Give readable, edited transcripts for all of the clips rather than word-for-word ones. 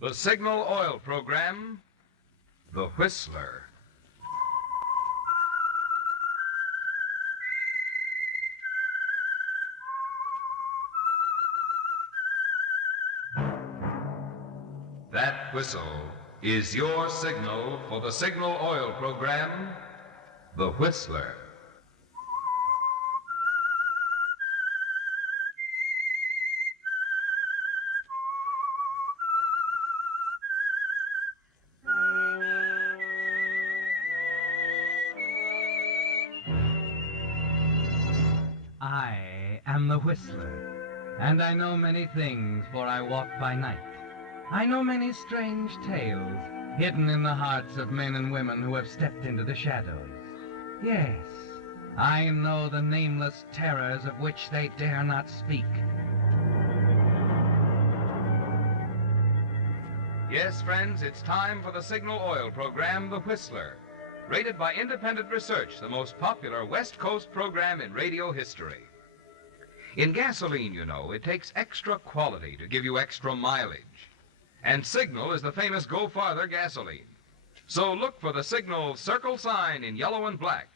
The Signal Oil Program, The Whistler. That whistle is your signal for the Signal Oil Program, The Whistler. I am the Whistler, and I know many things, for I walk by night. I know many strange tales, hidden in the hearts of men and women who have stepped into the shadows. Yes, I know the nameless terrors of which they dare not speak. Yes, friends, it's time for the Signal Oil Program, The Whistler. Rated by independent research, the most popular West Coast program in radio history. In gasoline, you know, it takes extra quality to give you extra mileage. And Signal is the famous Go Farther gasoline. So look for the Signal circle sign in yellow and black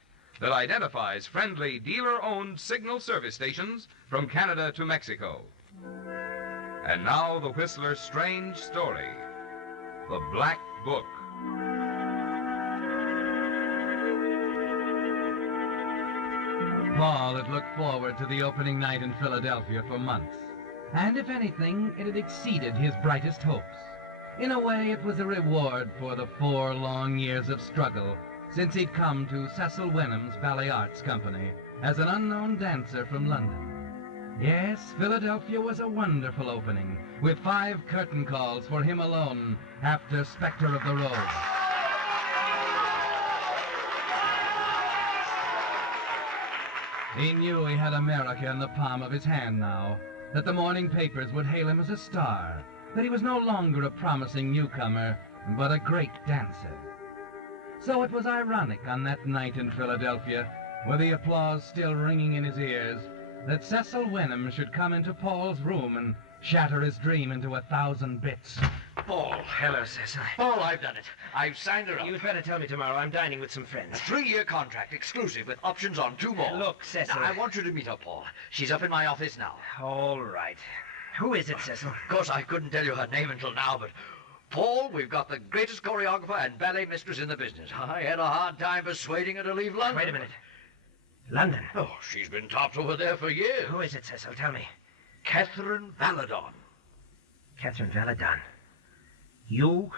that identifies friendly dealer-owned Signal service stations from Canada to Mexico. And now the Whistler's strange story, The Black Book. Paul had looked forward to the opening night in Philadelphia for months. And if anything, it had exceeded his brightest hopes. In a way, it was a reward for the 4 long years of struggle since he'd come to Cecil Wenham's Ballet Arts Company as an unknown dancer from London. Yes, Philadelphia was a wonderful opening, with 5 curtain calls for him alone after Spectre of the Road. He knew he had America in the palm of his hand now, that the morning papers would hail him as a star, that he was no longer a promising newcomer, but a great dancer. So it was ironic on that night in Philadelphia, with the applause still ringing in his ears, that Cecil Wenham should come into Paul's room and shatter his dream into 1,000 bits. Paul. Hello, Cecil. Paul, I've done it. I've signed her up. You'd better tell me tomorrow. I'm dining with some friends. A 3-year contract, exclusive, with options on 2 more. Look, Cecil. Now, I want you to meet her, Paul. She's up in my office now. All right. Who is it, Cecil? Of course, I couldn't tell you her name until now, but... Paul, we've got the greatest choreographer and ballet mistress in the business. I had a hard time persuading her to leave London. Wait a minute. London? Oh, she's bbeen topped over there for years. Who is it, Cecil? Tell me. Catherine Valadon. Catherine Valadon. You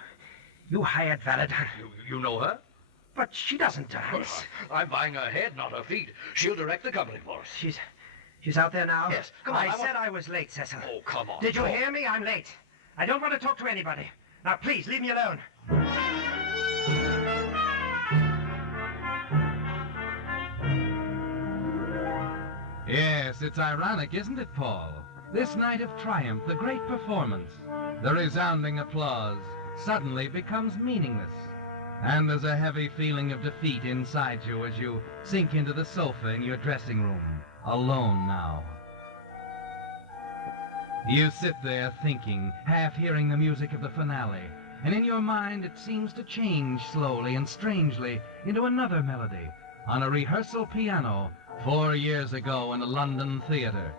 hired Valadon? You know her? But she doesn't dance. I'm buying her head, not her feet. She'll direct the company for us. She's out there now? Yes. Come on, I said I was late, Cecil. Oh, come on. Did you hear me? I'm late. I don't want to talk to anybody. Now, please, leave me alone. Yes, it's ironic, isn't it, Paul? This night of triumph, the great performance, the resounding applause, suddenly becomes meaningless. And there's a heavy feeling of defeat inside you as you sink into the sofa in your dressing room, alone now. You sit there thinking, half hearing the music of the finale, and in your mind it seems to change slowly and strangely into another melody on a rehearsal piano 4 years ago in a London theater.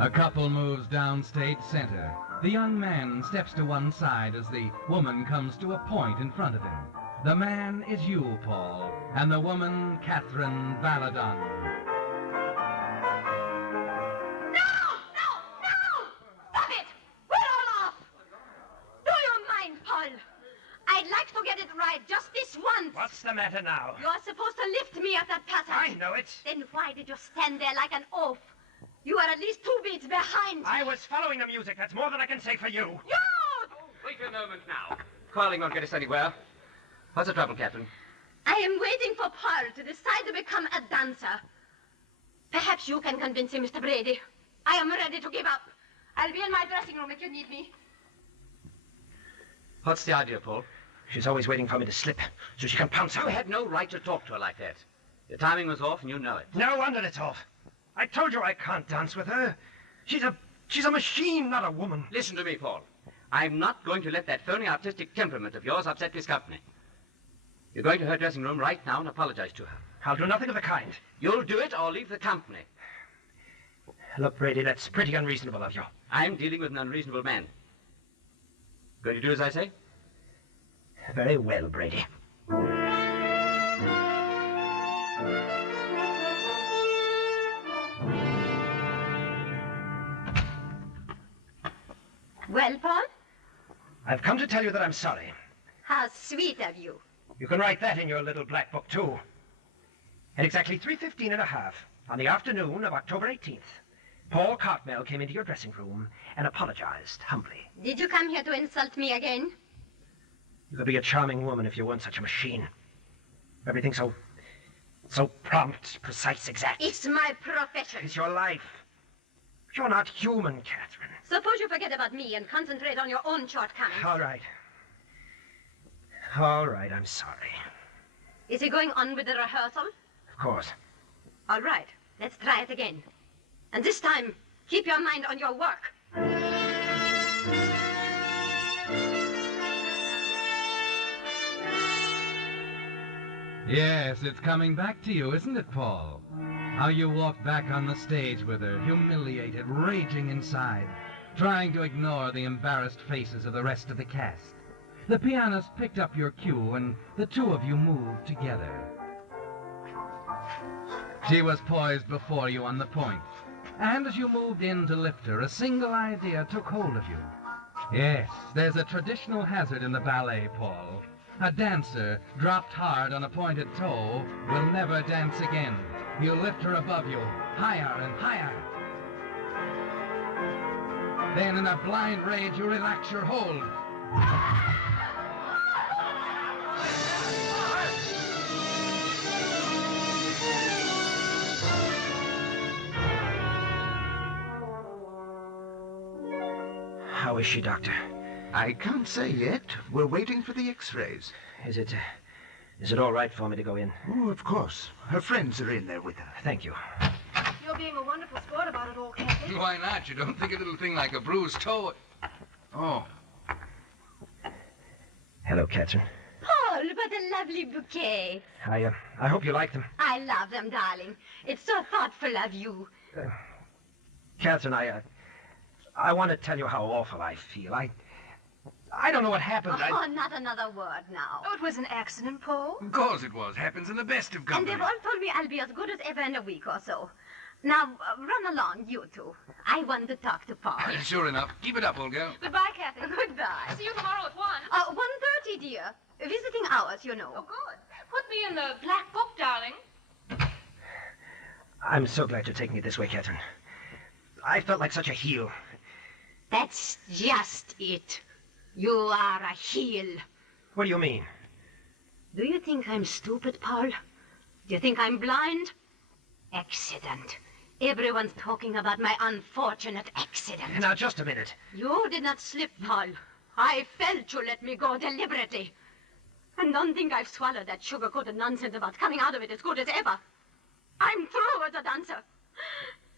A couple moves downstage center. The young man steps to one side as the woman comes to a point in front of him. The man is you, Paul, and the woman, Catherine Valadon. I'd like to get it right just this once. What's the matter now? You're supposed to lift me up that passage. I know it. Then why did you stand there like an oaf? You are at least 2 beats behind. I was following the music. That's more than I can say for you. You! Wait a moment now. Quarreling won't get us anywhere. What's the trouble, Catherine? I am waiting for Paul to decide to become a dancer. Perhaps you can convince him, Mr. Brady. I am ready to give up. I'll be in my dressing room if you need me. What's the idea, Paul? She's always waiting for me to slip so she can pounce on You me. had no right to talk to her like that. Your timing was off and you know it. No wonder it's off. I told you I can't dance with her. She's a She's a machine, not a woman. Listen to me, Paul. I'm not going to let that phony artistic temperament of yours upset this company. You're going to her dressing room right now and apologize to her. I'll do nothing of the kind. You'll do it or leave the company. Look, Brady, that's pretty unreasonable of you. I'm dealing with an unreasonable man. Going to do as I say? Very well, Brady. Well, Paul? I've come to tell you that I'm sorry. How sweet of you. You can write that in your little black book, too. At exactly 3:15 and a half, on the afternoon of October 18th, Paul Cartmel came into your dressing room and apologized humbly. Did you come here to insult me again? You could be a charming woman if you weren't such a machine. Everything so prompt, precise, exact. It's my profession. It's your life. You're not human, Catherine. Suppose you forget about me and concentrate on your own shortcomings. All right. All right, I'm sorry. Is he going on with the rehearsal? Of course. All right, let's try it again. And this time, keep your mind on your work. Yes, it's coming back to you, isn't it, Paul? How you walked back on the stage with her, humiliated, raging inside, trying to ignore the embarrassed faces of the rest of the cast. The pianist picked up your cue, and the two of you moved together. She was poised before you on the point, and as you moved in to lift her, a single idea took hold of you. Yes, there's a traditional hazard in the ballet, Paul. A dancer, dropped hard on a pointed toe, will never dance again. You lift her above you, higher and higher. Then in a blind rage, you relax your hold. How is she, Doctor? I can't say yet. We're waiting for the x-rays. Is it all right for me to go in? Oh, of course. Her friends are in there with her. Thank you. You're being a wonderful sport about it all, Kathy. Why not? You don't think a little thing like a bruised toe... Oh. Hello, Catherine. Paul, what a lovely bouquet. I hope you like them. I love them, darling. It's so thoughtful of you. Catherine, I want to tell you how awful I feel. I don't know what happened. Oh, not another word now. Oh, it was an accident, Paul. Of course it was. Happens in the best of And company. they've all told me I'll be as good as ever in a week or so. Now, run along, you two. I want to talk to Paul. Sure enough. Keep it up, old girl. Goodbye, Kathy. Goodbye. See you tomorrow at 1. 1:30, dear. Visiting hours, you know. Oh, good. Put me in the black book, darling. I'm so glad you're taking it this way, Catherine. I felt like such a heel. That's just it. You are a heel. What do you mean? Do you think I'm stupid, Paul? Do you think I'm blind? Accident. Everyone's talking about my unfortunate accident. Now, just a minute. You did not slip, Paul. I felt you let me go deliberately. And don't think I've swallowed that sugar-coated nonsense about coming out of it as good as ever. I'm through as a dancer.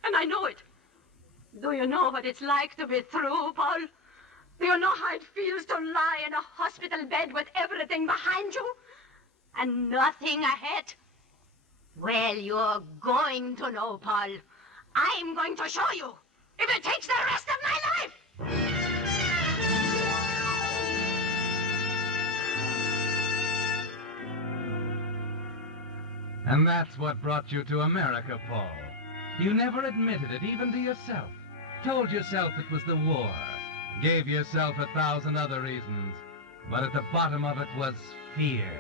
And I know it. Do you know what it's like to be through, Paul? Do you know how it feels to lie in a hospital bed with everything behind you and nothing ahead? Well, you're going to know, Paul. I'm going to show you, if it takes the rest of my life. And that's what brought you to America, Paul. You never admitted it, even to yourself. Told yourself it was the war. Gave yourself 1,000 other reasons. But at the bottom of it was fear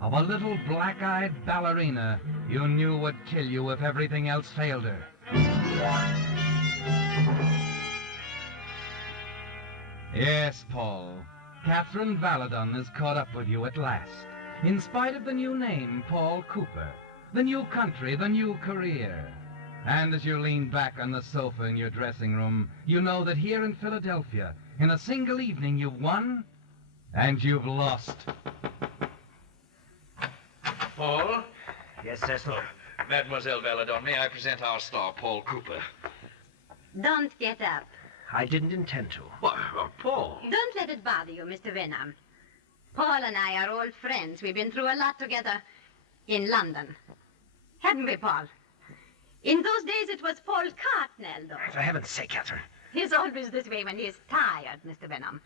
of a little black-eyed ballerina you knew would kill you if everything else failed her. Yes, Paul. Catherine Valadon is caught up with you at last. In spite of the new name, Paul Cooper. The new country, the new career. And as you lean back on the sofa in your dressing room, you know that here in Philadelphia, in a single evening, you've won and you've lost. Paul? Yes, Cecil. Mademoiselle Valadon, may I present our star, Paul Cooper? Don't get up. I didn't intend to. Why, Paul. Don't let it bother you, Mr. Wenham. Paul and I are old friends. We've been through a lot together in London. Haven't we, Paul? In those days, it was Paul Cartnell, though. For heaven's sake, Catherine. He's always this way when he's tired, Mr. Wenham.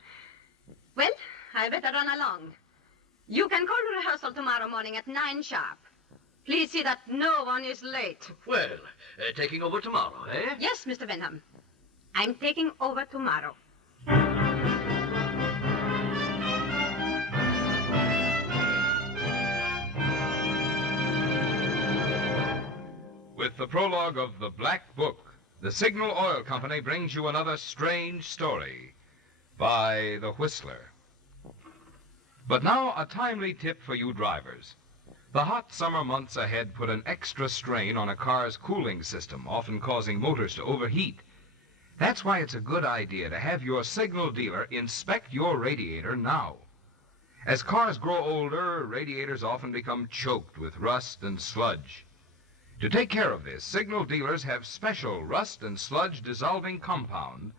Well, I better run along. You can call rehearsal tomorrow morning at 9 sharp. Please see that no one is late. Well, taking over tomorrow, eh? Yes, Mr. Wenham. I'm taking over tomorrow. With the prologue of The Black Book, the Signal Oil Company brings you another strange story by The Whistler. But now, a timely tip for you drivers. The hot summer months ahead put an extra strain on a car's cooling system, often causing motors to overheat. That's why it's a good idea to have your Signal dealer inspect your radiator now. As cars grow older, radiators often become choked with rust and sludge. To take care of this, Signal dealers have special rust and sludge dissolving compound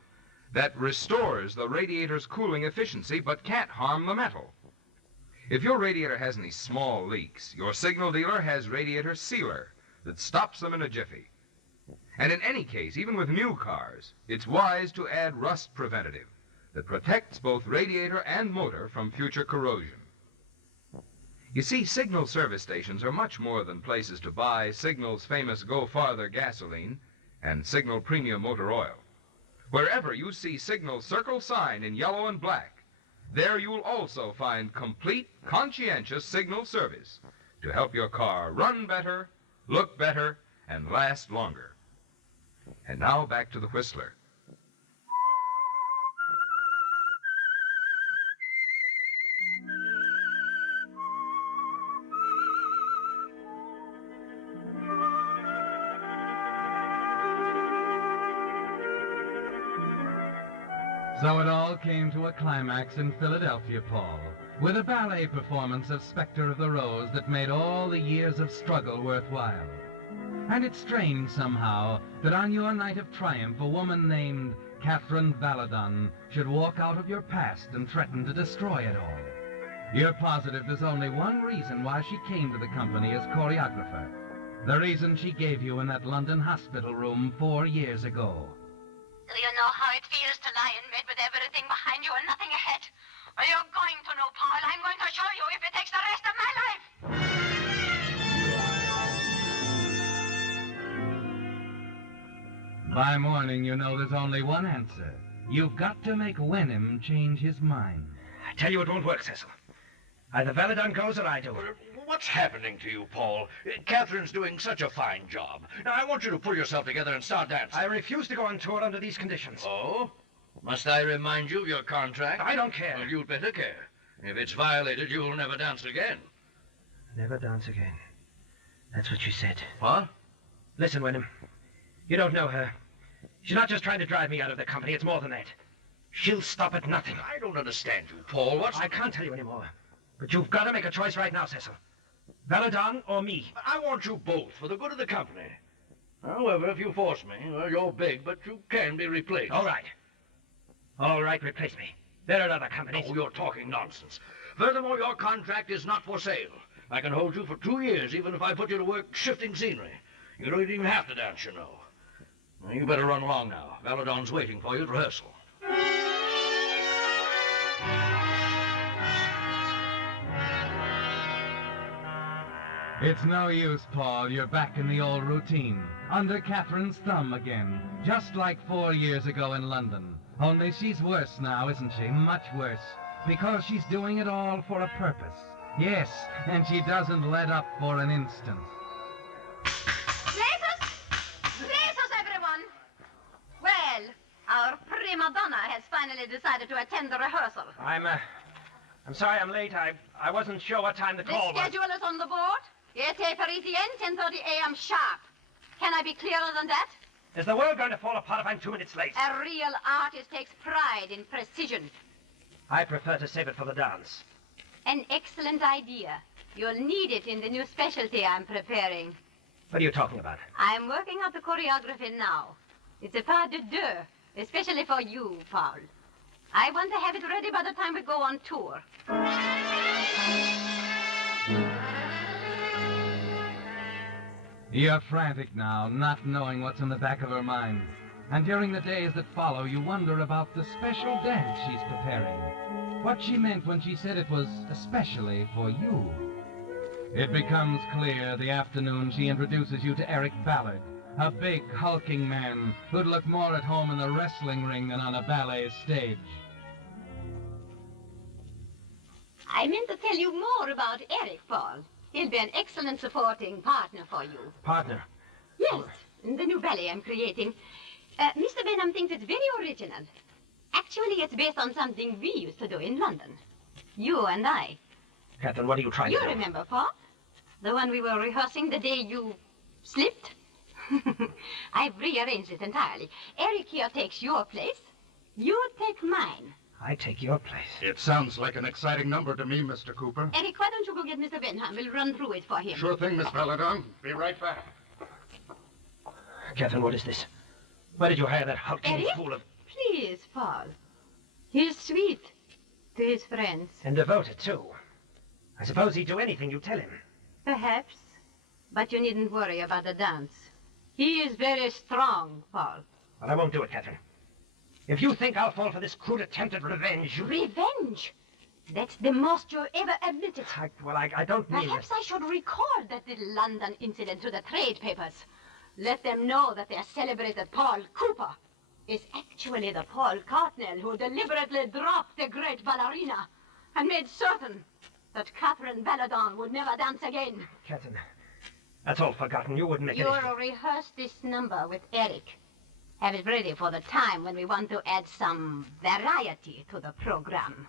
that restores the radiator's cooling efficiency but can't harm the metal. If your radiator has any small leaks, your Signal dealer has radiator sealer that stops them in a jiffy. And in any case, even with new cars, it's wise to add rust preventative that protects both radiator and motor from future corrosion. You see, Signal service stations are much more than places to buy Signal's famous Go Farther gasoline and Signal Premium Motor Oil. Wherever you see Signal's circle sign in yellow and black, there you'll also find complete, conscientious Signal service to help your car run better, look better, and last longer. And now back to the Whistler. So it all came to a climax in Philadelphia, Paul, with a ballet performance of Spectre of the Rose that made all the years of struggle worthwhile. And it's strange somehow that on your night of triumph a woman named Catherine Valadon should walk out of your past and threaten to destroy it all. You're positive there's only one reason why she came to the company as choreographer. The reason she gave you in that London hospital room 4 years ago. Do you know how it feels to lie in bed with everything behind you and nothing ahead? Well, you're going to know, Paul. I'm going to show you if it takes the rest of my life. By morning, you know there's only one answer. You've got to make Wenham change his mind. I tell you it won't work, Cecil. Either Valadon goes or I do. What's happening to you, Paul? Catherine's doing such a fine job. Now, I want you to pull yourself together and start dancing. I refuse to go on tour under these conditions. Oh? Must I remind you of your contract? I don't care. Well, you'd better care. If it's violated, you'll never dance again. Never dance again. That's what she said. What? Listen, Wenham. You don't know her. She's not just trying to drive me out of the company. It's more than that. She'll stop at nothing. I don't understand you, Paul. I can't tell you anymore. But you've got to make a choice right now, Cecil. Valadon or me. I want you both for the good of the company. However, if you force me, well, you're big, but you can be replaced. All right. All right, replace me. There are other companies. Oh, you're talking nonsense. Furthermore, your contract is not for sale. I can hold you for 2 years, even if I put you to work shifting scenery. You don't even have to dance, you know. Well, you better run along now. Valadon's waiting for you at rehearsal. It's no use, Paul. You're back in the old routine. Under Catherine's thumb again. Just like 4 years ago in London. Only she's worse now, isn't she? Much worse. Because she's doing it all for a purpose. Yes, and she doesn't let up for an instant. Places! Places, everyone! Well, our prima donna has finally decided to attend the rehearsal. I'm sorry I'm late. I wasn't sure what time the The call was. schedule is on the board. Ete Parisienne, 10:30 a.m. sharp. Can I be clearer than that? Is the world going to fall apart if I'm 2 minutes late? A real artist takes pride in precision. I prefer to save it for the dance. An excellent idea. You'll need it in the new specialty I'm preparing. What are you talking about? I'm working out the choreography now. It's a pas de deux, especially for you, Paul. I want to have it ready by the time we go on tour. You're frantic now, not knowing what's in the back of her mind. And during the days that follow, you wonder about the special dance she's preparing. What she meant when she said it was especially for you. It becomes clear the afternoon she introduces you to Eric Ballard, a big, hulking man who'd look more at home in the wrestling ring than on a ballet stage. I meant to tell you more about Eric, Paul. He'll be an excellent supporting partner for you. Partner? Yes, in the new ballet I'm creating. Mr. Benham thinks it's very original. Actually, it's based on something we used to do in London. You and I. Catherine, what are you trying to do? You remember, Paul? The one we were rehearsing the day you slipped? I've rearranged it entirely. Eric here takes your place. You take mine. I take your place. It sounds like an exciting number to me, Mr. Cooper. Eric, why don't you go get Mr. Benham? We'll run through it for him. Sure thing, Miss Belladon. Be right back. Catherine, what is this? Where did you hire that hulking Eric? fool of... Please, Paul. He's sweet to his friends. And devoted, too. I suppose he'd do anything you tell him. Perhaps. But you needn't worry about the dance. He is very strong, Paul. But I won't do it, Catherine. If you think I'll fall for this crude attempt at revenge... Revenge? That's the most you ever admitted. I don't mean... Perhaps I should record that little London incident to the trade papers. Let them know that their celebrated Paul Cooper is actually the Paul Cartnell who deliberately dropped the great ballerina and made certain that Catherine Belladon would never dance again. Catherine, that's all forgotten. You wouldn't make You'll any... rehearse this number with Eric. Have it ready for the time when we want to add some variety to the program.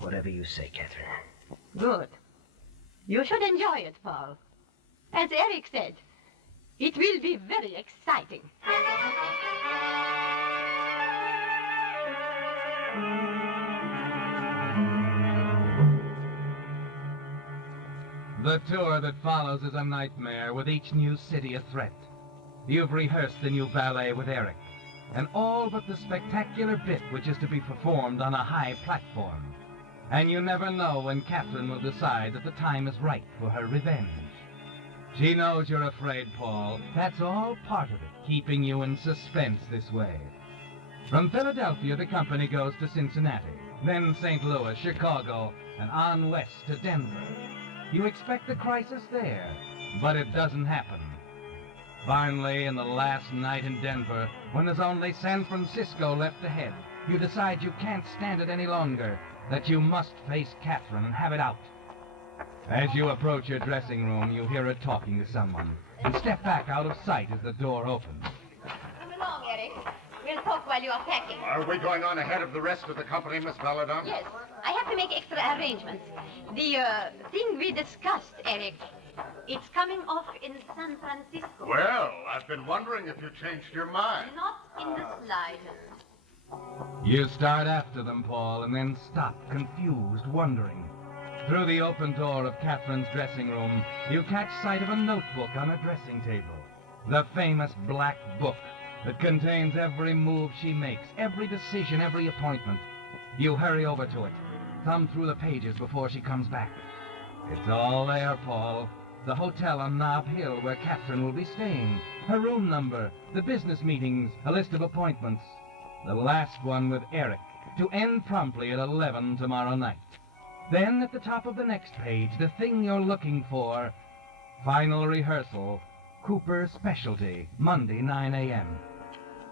Whatever you say, Catherine. Good. You should enjoy it, Paul. As Eric said, it will be very exciting. The tour that follows is a nightmare, with each new city a threat. You've rehearsed the new ballet with Eric, and all but the spectacular bit which is to be performed on a high platform. And you never know when Catherine will decide that the time is right for her revenge. She knows you're afraid, Paul. That's all part of it, keeping you in suspense this way. From Philadelphia, the company goes to Cincinnati, then St. Louis, Chicago, and on west to Denver. You expect a crisis there, but it doesn't happen. Finally, in the last night in Denver, when there's only San Francisco left ahead, you decide you can't stand it any longer, that you must face Catherine and have it out. As you approach your dressing room, you hear her talking to someone, and step back out of sight as the door opens. Come along, Eric. We'll talk while you are packing. Are we going on ahead of the rest of the company, Miss Belladon? Yes, I have to make extra arrangements. The thing we discussed, Eric, it's coming off in San Francisco. Well, I've been wondering if you changed your mind. Not in the slightest. You start after them, Paul, and then stop, confused, wondering. Through the open door of Catherine's dressing room, you catch sight of a notebook on a dressing table. The famous black book that contains every move she makes, every decision, every appointment. You hurry over to it, thumb through the pages before she comes back. It's all there, Paul. The hotel on Nob Hill where Catherine will be staying, her room number, the business meetings, a list of appointments. The last one with Eric, to end promptly at 11 tomorrow night. Then at the top of the next page, the thing you're looking for, final rehearsal, Cooper's Specialty, Monday, 9 a.m.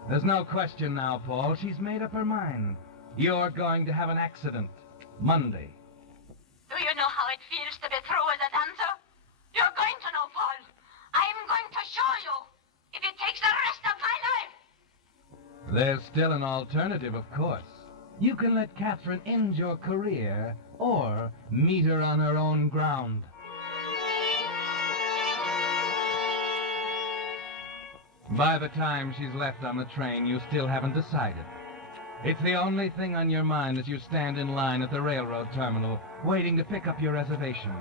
There's no question now, Paul. She's made up her mind. You're going to have an accident, Monday. Do you know how it feels to be through as a dancer? You're going to know, Paul. I'm going to show you, if it takes the rest of my life. There's still an alternative, of course. You can let Catherine end your career, or meet her on her own ground. By the time she's left on the train, you still haven't decided. It's the only thing on your mind as you stand in line at the railroad terminal, waiting to pick up your reservation.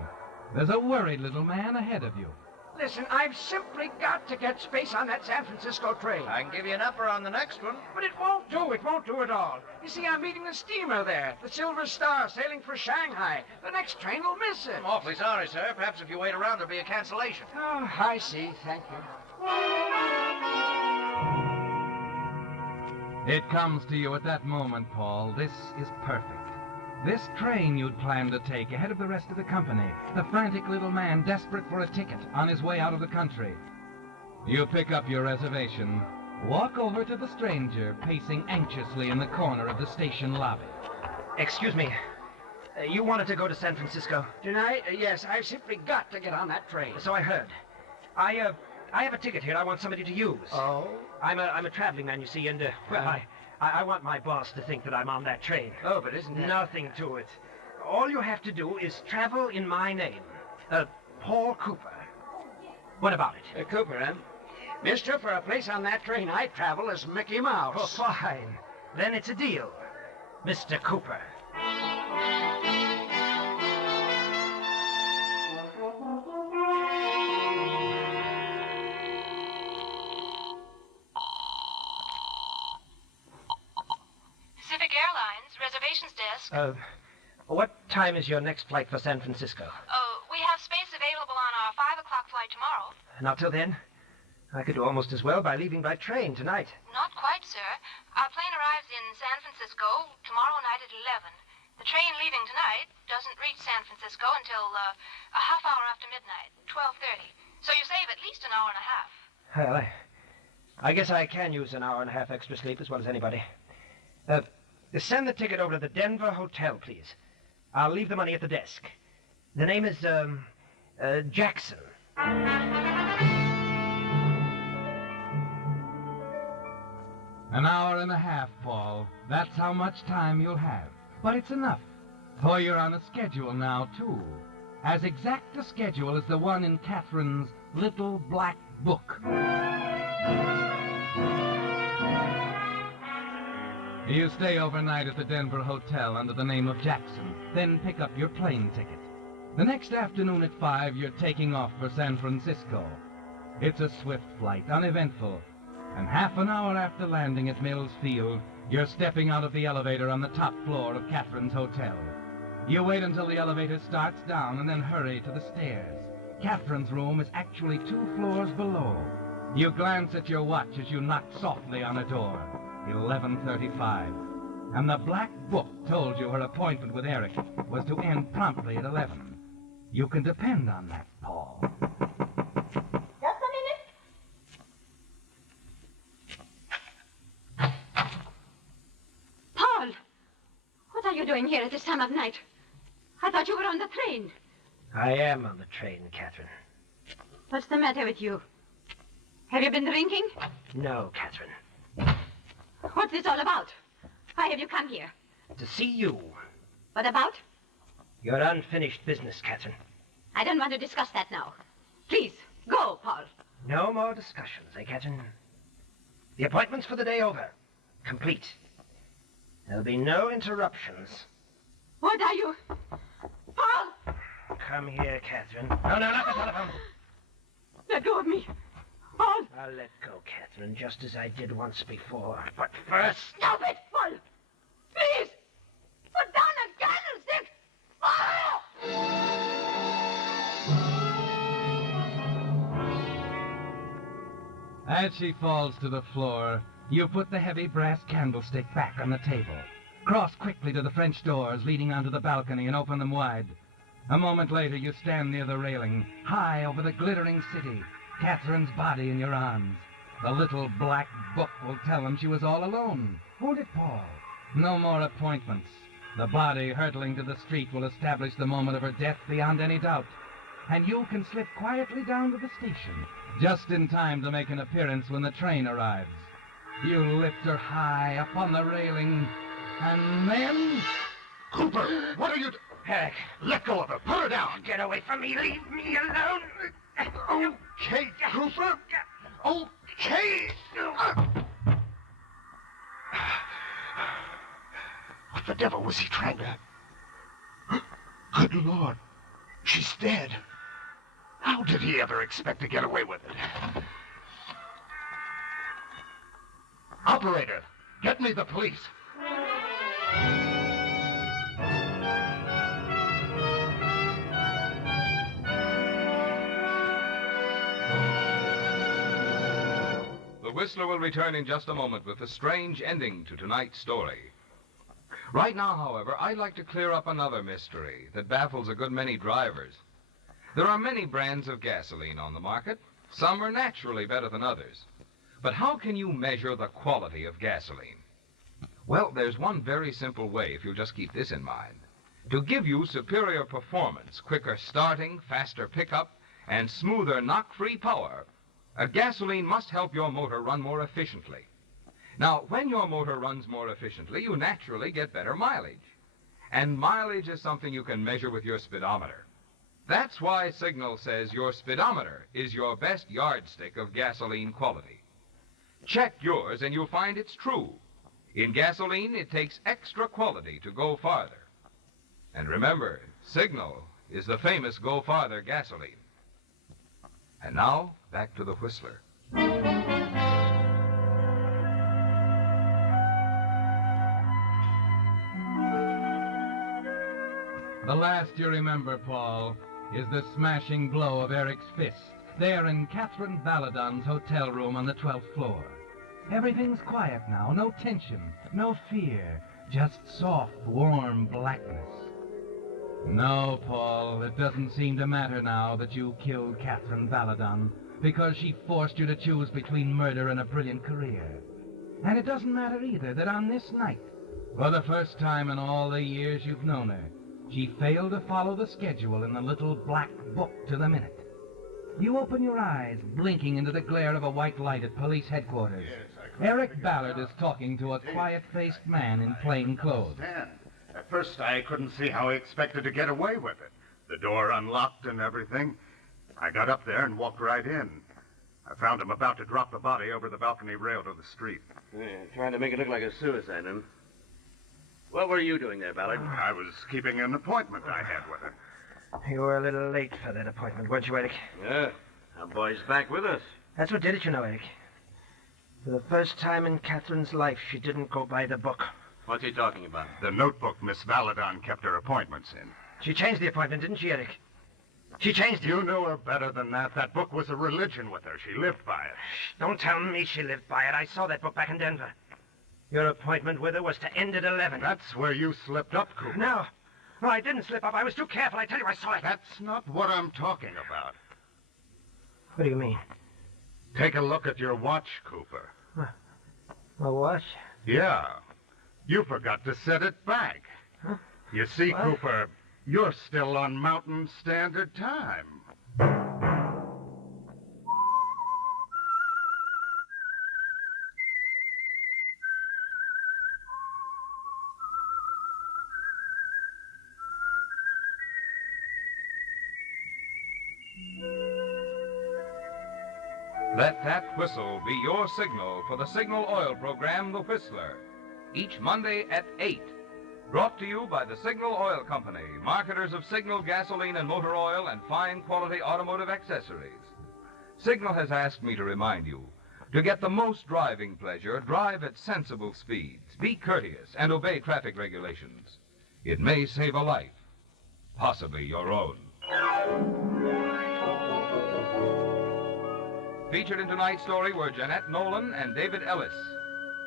There's a worried little man ahead of you. Listen, I've simply got to get space on that San Francisco train. I can give you an upper on the next one. But it won't do. It won't do at all. You see, I'm meeting the steamer there, the Silver Star, sailing for Shanghai. The next train will miss it. I'm awfully sorry, sir. Perhaps if you wait around, there'll be a cancellation. Oh, I see. Thank you. It comes to you at that moment, Paul. This is perfect. This train you'd planned to take ahead of the rest of the company. The frantic little man desperate for a ticket on his way out of the country. You pick up your reservation, walk over to the stranger pacing anxiously in the corner of the station lobby. Excuse me. You wanted to go to San Francisco? Tonight? Yes, I've simply got to get on that train. So I heard. I have a ticket here I want somebody to use. Oh? I'm a traveling man, you see, and, I want my boss to think that I'm on that train. Oh, but isn't that... Nothing to it. All you have to do is travel in my name. Paul Cooper. What about it? Cooper, eh? Mister, for a place on that train, I travel as Mickey Mouse. Oh, fine. Then it's a deal, Mr. Cooper. Reservations desk. What time is your next flight for San Francisco? Oh, we have space available on our 5 o'clock flight tomorrow. Not till then? I could do almost as well by leaving by train tonight. Not quite, sir. Our plane arrives in San Francisco tomorrow night at 11. The train leaving tonight doesn't reach San Francisco until a half hour after midnight, 12:30. So you save at least an hour and a half. Well, I guess I can use an hour and a half extra sleep as well as anybody. Send the ticket over to the Denver Hotel, please. I'll leave the money at the desk. The name is, Jackson. An hour and a half, Paul. That's how much time you'll have. But it's enough. For you're on a schedule now, too. As exact a schedule as the one in Catherine's little black book. You stay overnight at the Denver Hotel under the name of Jackson, then pick up your plane ticket. The next afternoon at 5, you're taking off for San Francisco. It's a swift flight, uneventful. And half an hour after landing at Mills Field, you're stepping out of the elevator on the top floor of Catherine's hotel. You wait until the elevator starts down and then hurry to the stairs. Catherine's room is actually 2 floors below. You glance at your watch as you knock softly on a door. 11:35. And the black book told you her appointment with Eric was to end promptly at 11. You can depend on that, Paul. Just a minute. Paul! What are you doing here at this time of night? I thought you were on the train. I am on the train, Catherine. What's the matter with you? Have you been drinking? No, Catherine. What's this all about? Why have you come here? To see you. What about? Your unfinished business, Catherine. I don't want to discuss that now. Please, go, Paul. No more discussions, eh, Catherine? The appointment's for the day over. Complete. There'll be no interruptions. What are you... Paul! Come here, Catherine. No, not the telephone. Let go of me. Paul! I'll let go, Catherine, just as I did once before. But first... Stop it, Paul! Please! Put down a candlestick! As she falls to the floor, you put the heavy brass candlestick back on the table. Cross quickly to the French doors leading onto the balcony and open them wide. A moment later, you stand near the railing, high over the glittering city, Catherine's body in your arms. The little black book will tell them she was all alone. Won't it, Paul? No more appointments. The body hurtling to the street will establish the moment of her death beyond any doubt. And you can slip quietly down to the station, just in time to make an appearance when the train arrives. You lift her high up on the railing, and then... Cooper, what are you... Eric, Let go of her. Put her down. get away from me. Leave me alone. Okay, Cooper. Okay. What the devil was he trying to... Good Lord. She's dead. How did he ever expect to get away with it? Operator, get me the police. The Whistler will return in just a moment with a strange ending to tonight's story. Right now, however, I'd like to clear up another mystery that baffles a good many drivers. There are many brands of gasoline on the market. Some are naturally better than others. But how can you measure the quality of gasoline? Well, there's one very simple way, if you'll just keep this in mind. To give you superior performance, quicker starting, faster pickup, and smoother knock-free power, a gasoline must help your motor run more efficiently. Now, when your motor runs more efficiently, you naturally get better mileage. And mileage is something you can measure with your speedometer. That's why Signal says your speedometer is your best yardstick of gasoline quality. Check yours and you'll find it's true. In gasoline, it takes extra quality to go farther. And remember, Signal is the famous Go Farther gasoline. And now, back to the Whistler. The last you remember, Paul, is the smashing blow of Eric's fist, there in Catherine Baladon's hotel room on the 12th floor. Everything's quiet now, no tension, no fear, just soft, warm blackness. No, Paul, it doesn't seem to matter now that you killed Catherine Baladon, because she forced you to choose between murder and a brilliant career. And it doesn't matter either that on this night, for the first time in all the years you've known her, she failed to follow the schedule in the little black book to the minute. You open your eyes, blinking into the glare of a white light at police headquarters. Eric Ballard is talking to a quiet-faced man in plain clothes. At first, I couldn't see how he expected to get away with it. The door unlocked and everything. I got up there and walked right in. I found him about to drop the body over the balcony rail to the street. Yeah, trying to make it look like a suicide, huh? What were you doing there, Ballard? I was keeping an appointment I had with her. You were a little late for that appointment, weren't you, Eric? Yeah, our boy's back with us. That's what did it, you know, Eric. For the first time in Catherine's life, she didn't go by the book. What's he talking about? The notebook Miss Baladon kept her appointments in. She changed the appointment, didn't she, Eric? She changed it. You knew her better than that. That book was a religion with her. She lived by it. Shh, don't tell me she lived by it. I saw that book back in Denver. Your appointment with her was to end at 11. That's where you slipped up, Cooper. No, I didn't slip up. I was too careful. I tell you, I saw it. That's not what I'm talking about. What do you mean? Take a look at your watch, Cooper. A watch? Yeah. You forgot to set it back. Huh? You see, What? Cooper, you're still on Mountain Standard Time. Let that whistle be your signal for the Signal Oil program, The Whistler, each Monday at 8. Brought to you by the Signal Oil Company, marketers of Signal gasoline and motor oil and fine quality automotive accessories. Signal has asked me to remind you, to get the most driving pleasure, drive at sensible speeds, be courteous, and obey traffic regulations. It may save a life, possibly your own. Featured in tonight's story were Jeanette Nolan and David Ellis.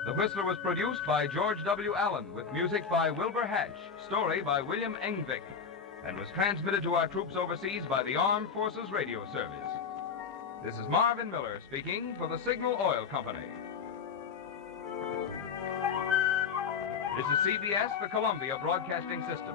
The Whistler was produced by George W. Allen, with music by Wilbur Hatch, story by William Engvik, and was transmitted to our troops overseas by the Armed Forces Radio Service. This is Marvin Miller speaking for the Signal Oil Company. This is CBS, the Columbia Broadcasting System.